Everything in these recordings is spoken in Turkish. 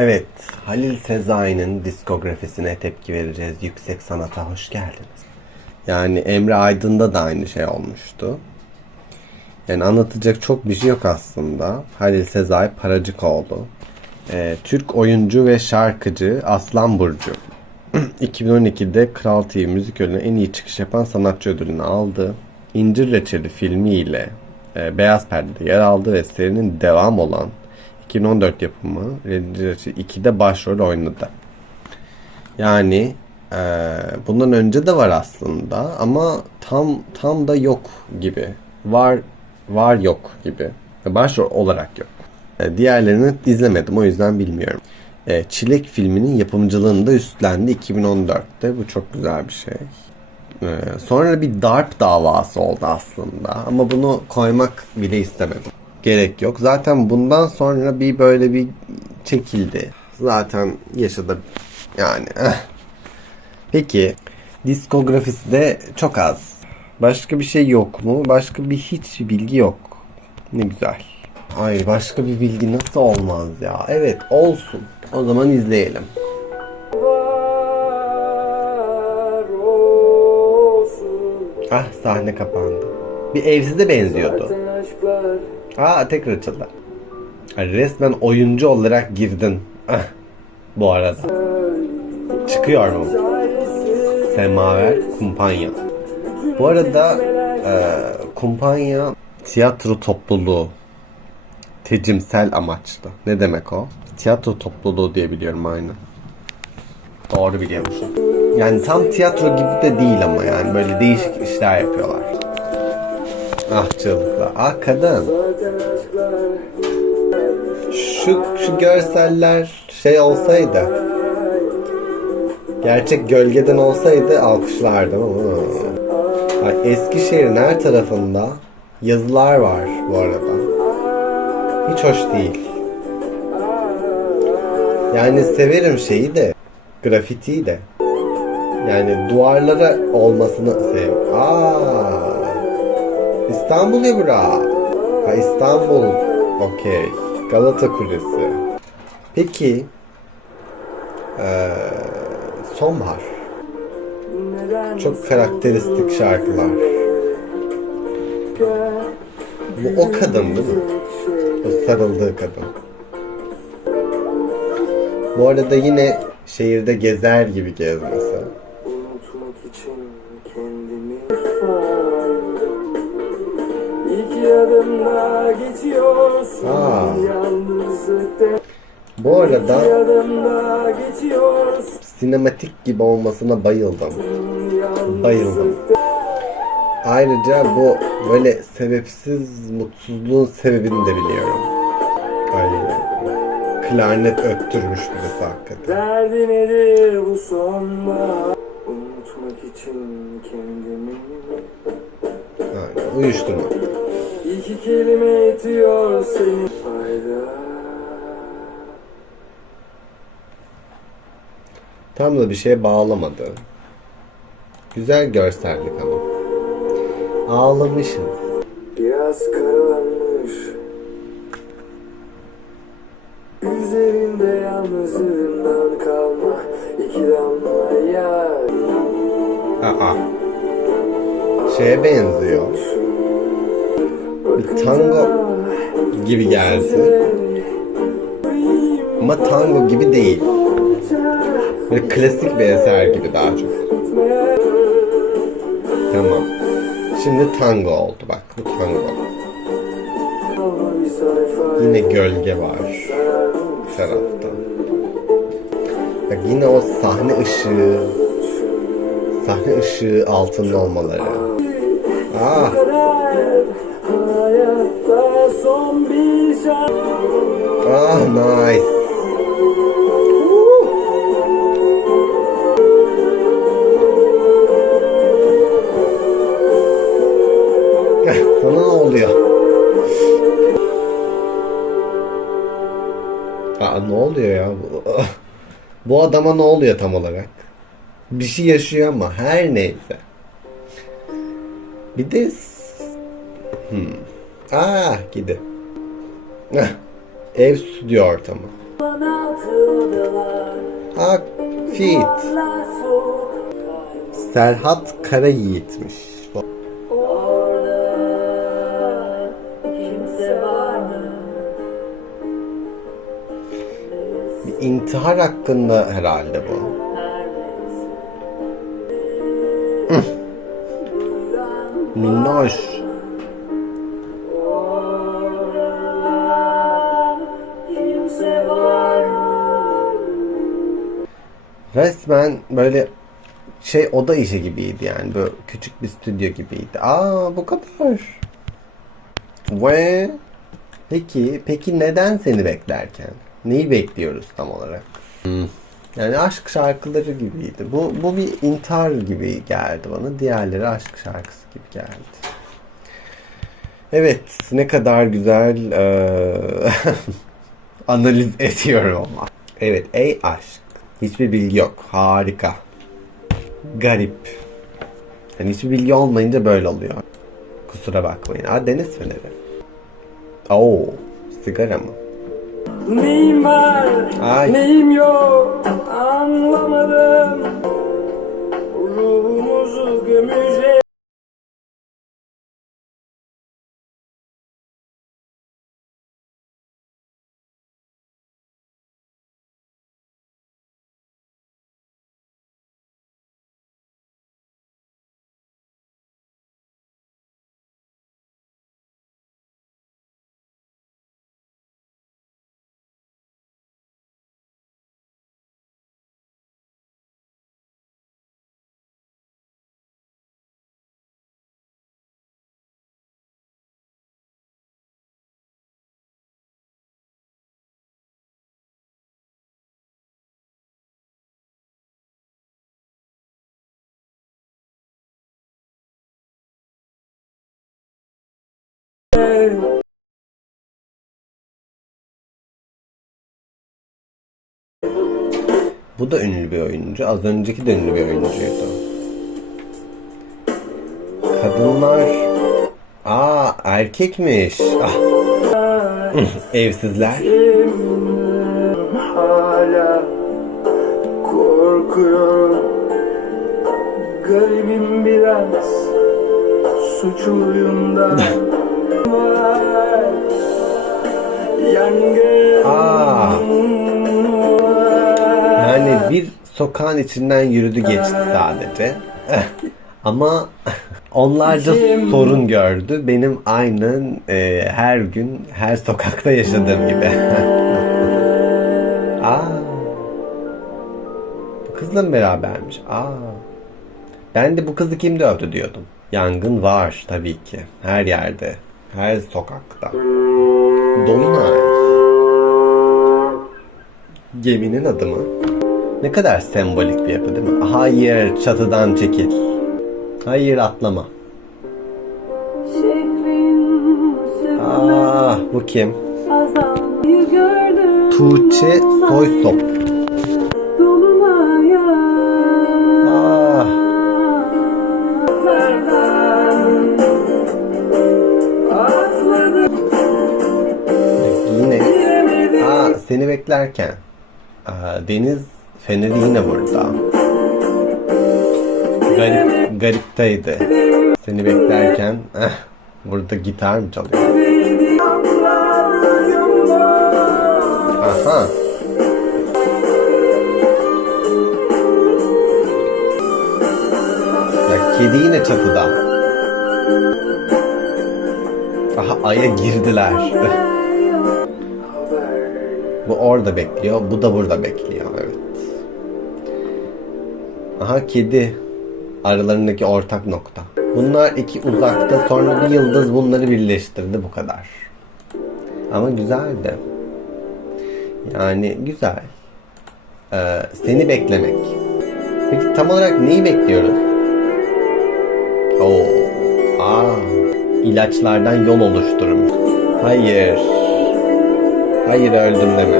Evet, Halil Sezai'nin diskografisine tepki vereceğiz. Yüksek Sanat'a hoş geldiniz. Yani Emre Aydın'da da aynı şey olmuştu. Yani anlatacak çok bir şey yok aslında. Halil Sezai Paracıkoğlu. Ee, Türk oyuncu ve şarkıcı Aslan Burcu. 2012'de Kral TV Müzik Ödülü'ne en iyi çıkış yapan sanatçı ödülünü aldı. İncir Reçeli filmiyle e, Beyaz Perde'de yer aldı ve serinin devam olan 2014 yapımı İncir Reçeli 2'de başrol oynadı. Yani e, bundan önce de var aslında ama tam tam da yok gibi. Var var yok gibi. Başrol olarak yok. E, Diğerlerini izlemedim o yüzden bilmiyorum. E, Çilek filminin yapımcılığını da üstlendi 2014'te. Bu çok güzel bir şey. E, Sonra bir darp davası oldu aslında. Ama bunu koymak bile istemedim. Gerek yok. Zaten bundan sonra bir böyle bir çekildi. Zaten yaşadı yani. eh. Peki diskografisi de çok az. Başka bir şey yok mu? Başka bir hiç bilgi yok. Ne güzel. Ay başka bir bilgi nasıl olmaz ya? Evet olsun. O zaman izleyelim. Ah sahne kapandı. Bir evsize benziyordu. Aa tekrar açıldı. Resmen oyuncu olarak girdin. Ah, bu arada. Çıkıyor mu? Semaver Kumpanya. Bu arada e, Kumpanya tiyatro topluluğu. Tecimsel amaçlı. Ne demek o? Tiyatro topluluğu diye biliyorum aynı. Doğru biliyormuşum. Yani tam tiyatro gibi de değil ama yani böyle değişik işler yapıyorlar. Ah çığlıklar. Ah kadın. Şu, şu görseller şey olsaydı. Gerçek gölgeden olsaydı alkışlardım ama. Bak Eskişehir'in her tarafında yazılar var bu arada. Hiç hoş değil. Yani severim şeyi de, grafitiyi de. Yani duvarlara olmasını seviyorum. Aa, İstanbul bura. Ha İstanbul. Okey. Galata Kulesi. Peki. eee, sonbahar. Çok karakteristik şarkılar. Bu o kadın değil mi? O sarıldığı kadın. Bu arada yine şehirde gezer gibi gezmesi. İki adımda geçiyorsun Aa. Yalnızlıkta Bu arada sinematik gibi olmasına bayıldım. Bayıldım. Ayrıca bu böyle sebepsiz mutsuzluğun sebebini de biliyorum. Ay, klarnet öttürmüş birisi hakikaten. Derdi nedir bu sonbahar Unutmak için kendimi Aynen, uyuşturma. İki kelime yetiyor senin fayda Tam da bir şeye bağlamadı. Güzel görsellik ama. Ağlamışız. Biraz karalanmış Üzerinde yalnızlığından kalma iki damla yağ Aa. Şeye benziyor. Bir tango gibi geldi. Ama tango gibi değil. Böyle klasik bir eser gibi daha çok. Tamam. Şimdi tango oldu bak. Bu tango. Yine gölge var. Bu tarafta. Bak yine o sahne ışığı. Sahne ışığı altında olmaları. Ah. Ah nice. Sana ne oluyor? Aa, ne oluyor ya? Bu, adama ne oluyor tam olarak? Bir şey yaşıyor ama her neyse. Bir de... Hmm. Aa gidi. Ev stüdyo ortamı. Ha, Fit. Serhat Karayiğit'miş. Bu- Bir intihar hakkında herhalde bu. Minnoş. Resmen böyle şey oda işi gibiydi yani böyle küçük bir stüdyo gibiydi. Aa bu kadar. Ve peki peki neden seni beklerken? Neyi bekliyoruz tam olarak? Hmm. Yani aşk şarkıları gibiydi. Bu bu bir intihar gibi geldi bana. Diğerleri aşk şarkısı gibi geldi. Evet, ne kadar güzel eee, analiz ediyorum ama. Evet, ey aşk. Hiçbir bilgi yok. Harika. Garip. Yani hiçbir bilgi olmayınca böyle oluyor. Kusura bakmayın. Aa deniz feneri. Oo, sigara mı? Neyim var, Ay. neyim yok anlamadım Ruhumuzu gömeceğiz Bu da ünlü bir oyuncu. Az önceki de ünlü bir oyuncuydu. Kadınlar... Aa erkekmiş. Ah. Evsizler. Hala korkuyorum Garibim biraz Suçluyum da Aa. var. Yani bir sokağın içinden yürüdü geçti sadece. Eh, Ama onlarca sorun gördü. Benim aynen e, her gün her sokakta yaşadığım gibi. Aa. Bu kızla mı berabermiş? Aa. Ben de bu kızı kim dövdü diyordum. Yangın var tabii ki. Her yerde. Her sokakta. Dolunay. Geminin adı mı? Ne kadar sembolik bir yapı değil mi? Hayır çatıdan çekil. Hayır atlama. Ah bu kim? Tuğçe Soysop. Seni beklerken. Aa, deniz feneri yine burada. Garip, garipteydi. Seni beklerken eh, burada gitar mı çalıyor? Aha. Ya kedi yine çatıda. Aha aya girdiler. bu orada bekliyor, bu da burada bekliyor. Evet. Aha kedi. Aralarındaki ortak nokta. Bunlar iki uzakta sonra bir yıldız bunları birleştirdi bu kadar. Ama güzeldi. Yani güzel. Ee, seni beklemek. Peki tam olarak neyi bekliyoruz? Oo. Aa. ilaçlardan yol oluşturmuş. Hayır. Hayır öldüm deme.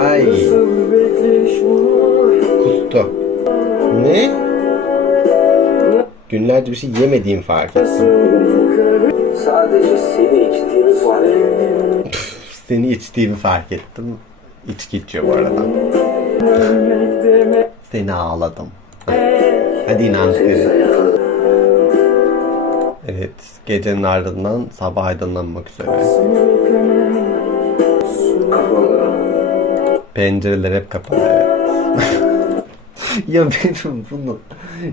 Ay. Kustu. Ne? Günlerce bir şey yemediğim fark ettim. Sadece seni içtiğimiz var seni içtiğimi fark ettim. İçki içiyor bu arada. Seni ağladım. Hadi inan beni. Evet, gecenin ardından sabah aydınlanmak üzere. Pencereler hep kapalı evet. ya benim bunu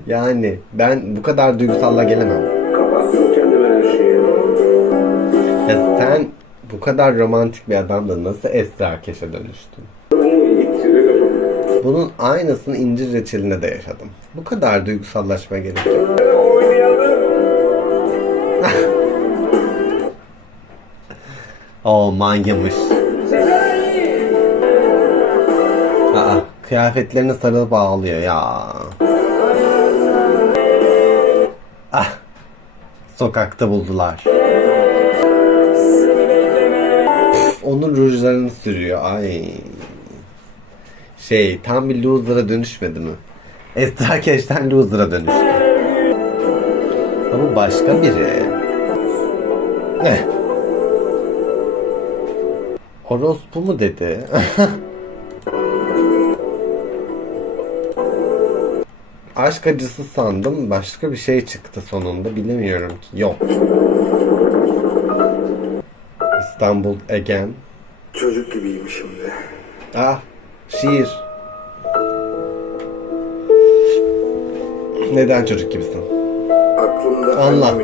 yani ben bu kadar duygusalla gelemem. Ya sen bu kadar romantik bir adamla nasıl Esra Keş'e dönüştün? Bunun aynısını incir reçelinde de yaşadım. Bu kadar duygusallaşma gerek O manyamış. Aa, kıyafetlerini sarılıp ağlıyor ya. Ah, sokakta buldular. Onun rujlarını sürüyor. Ay. Şey, tam bir loser'a dönüşmedi mi? Esra Keş'ten loser'a dönüştü. Ama başka biri. Eh. Orospu mu dedi? Aşk acısı sandım. Başka bir şey çıktı sonunda. Bilemiyorum ki. Yok. İstanbul again. Çocuk gibiyim şimdi. Ah, şiir. Neden çocuk gibisin? Aklımda Anlat.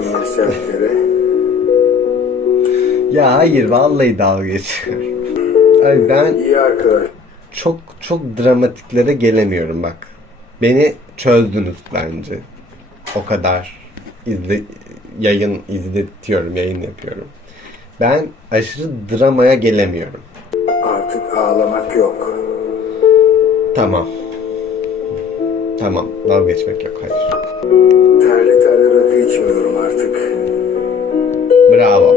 Ya hayır, vallahi dalga geçiyorum. Ay ben İyi arkadaş. çok çok dramatiklere gelemiyorum bak. Beni çözdünüz bence. O kadar izle yayın izletiyorum, yayın yapıyorum. Ben aşırı dramaya gelemiyorum. Artık ağlamak yok. Tamam. Tamam. Dalga geçmek yok. Hayır. Terli terli rakı içmiyorum artık. Bravo.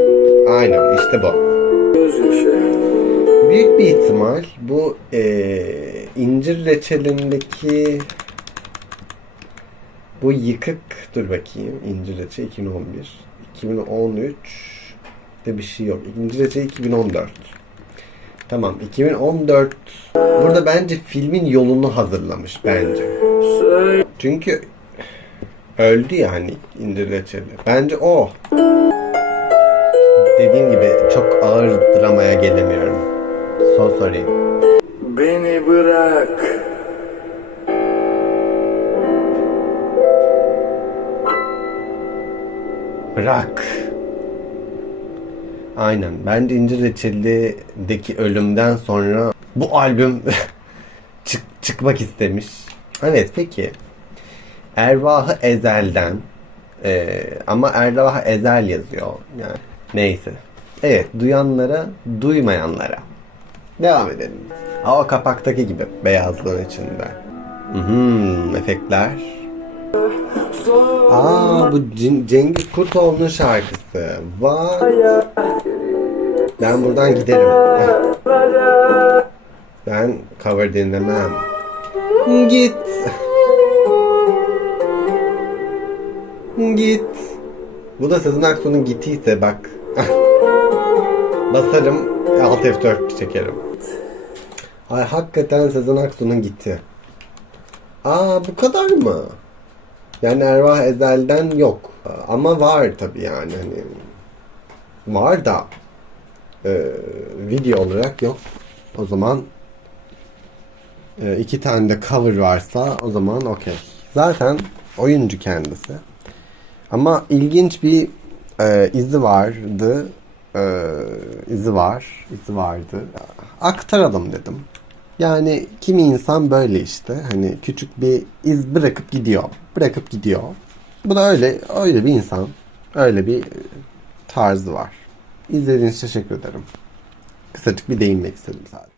Aynen işte bu. Büyük bir ihtimal bu eee, incir reçelindeki bu yıkık dur bakayım incir reçel 2011 2013 de bir şey yok. İncir reçel 2014 Tamam 2014 burada bence filmin yolunu hazırlamış bence. Çünkü öldü yani incir reçeli. Bence o. Dediğim gibi çok ağır dramaya gelemiyorum. So sorry. Beni bırak. Bırak. Aynen. Bence İncir Reçeli'deki ölümden sonra bu albüm çık çıkmak istemiş. Evet peki. Ervahı Ezel'den eee, ama Ervahı Ezel yazıyor. Yani neyse. Evet duyanlara duymayanlara. Devam edelim. Hava kapaktaki gibi beyazlığın içinde. Mhm, efektler. Aa bu Cin- Cengiz Kurtoğlu'nun şarkısı. Vay. Ben buradan giderim. Ben cover dinlemem. Git. Git. Bu da Sezen Aksu'nun gitiyse bak. Basarım alt F4 çekerim. Ay hakikaten Sezen Aksu'nun gitti. Aa bu kadar mı? Yani Ervah Ezel'den yok. Ama var tabi yani hani. Var da e, video olarak yok. O zaman e, iki tane de cover varsa o zaman okey. Zaten oyuncu kendisi. Ama ilginç bir e, izi vardı. E, izi var. izi vardı. Aktaralım dedim. Yani kimi insan böyle işte. Hani küçük bir iz bırakıp gidiyor. Bırakıp gidiyor. Bu da öyle öyle bir insan. Öyle bir tarzı var. İzlediğiniz için teşekkür ederim. Kısacık bir değinmek istedim sadece.